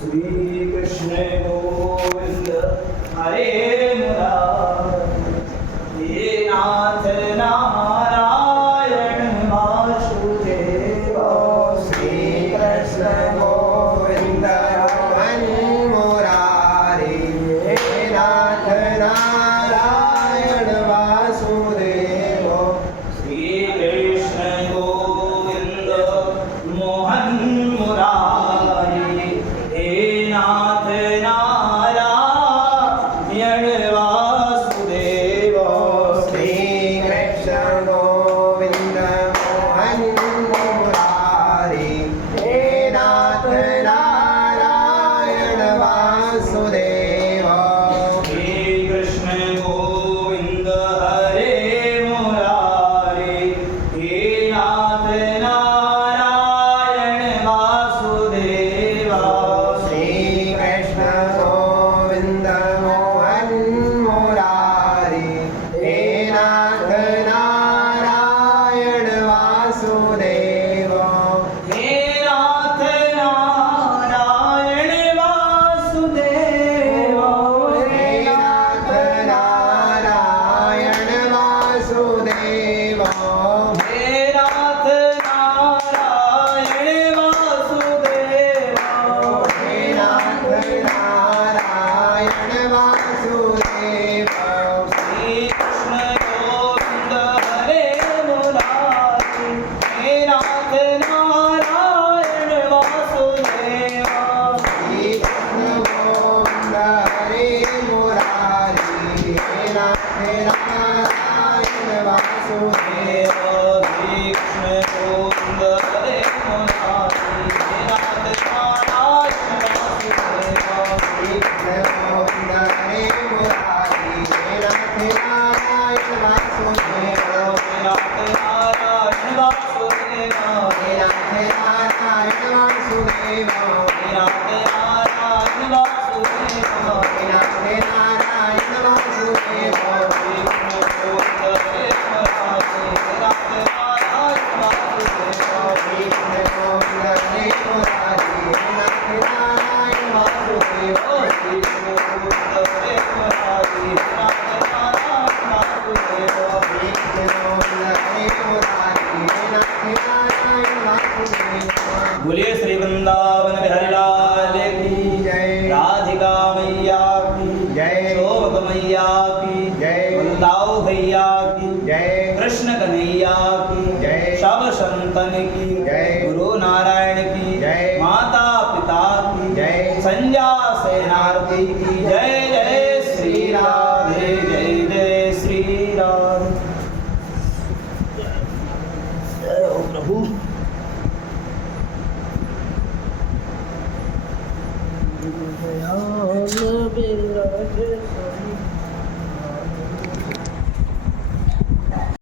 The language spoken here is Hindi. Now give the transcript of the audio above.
श्री कृष्ण गोविंद हरे मुरारी हे नाथ नारायण वासुदेव श्री कृष्ण गोविंद हरे मुरारी हे नाथ नारायण वासुदेव श्री कृष्ण गोविंद मोहन मुरारी हे नाथ नारायण वासुदेव श्री कृष्ण गोविंद मोहन मुरारी हे नाथ नारायण वासुदेव श्री कृष्ण गोविंद हरे मुरारी हे नाथ नारायण वासुदेव श्री कृष्ण गोविंद मोहन मुरारी हे नाथ नारायण वासुदेव हे नाथ नारायण वासुदेव हे नाथ नारायण वासुदेव हे नाथ नारायण वासुदेव हे नाथ नारायण वासुदेव श्री कृष्ण गोविंद हरे मुरारी हे नाथ नारायण वासुदेव श्री कृष्ण गोविंद हरे मुरारी हे नाथ नारायण वासुदेव श्री कृष्ण गोविंद हरे मुरारी हे नाथ नारायण वासुदेव श्री कृष्ण गोविंद हरे मुरारी हे नाथ नारायण वासुदेव हे नाथ नारायण वासुदेव हे नाथ नारायण वासुदेव हे नाथ नारायण वासुदेव हे नाथ नारायण वासुदेव श्री कृष्ण गोविंद हरे मुरारी हे नाथ नारायण वासुदेव श्री कृष्ण गोविंद हरे मुरारी हे नाथ नारायण वासुदेव श्री कृष्ण गोविंद हरे मुरारी हे नाथ नारायण वासुदेव श्री कृष्ण गोविंद हरे मुरारी हे नाथ नारायण वासुदेव बोलिए श्री वृंदावन बिहारी लाल की जय राधिका मैया की जय शोभक मैया की जय वृंदाव भैया की जय कृष्ण कन्हैया की जय सब संतन की जय गुरु नारायण की जय माता पिता की जय संज्ञा सेनार्थी की जय जय श्री राधे जय जय श्री राधे जय हो प्रभु दयाल बिरज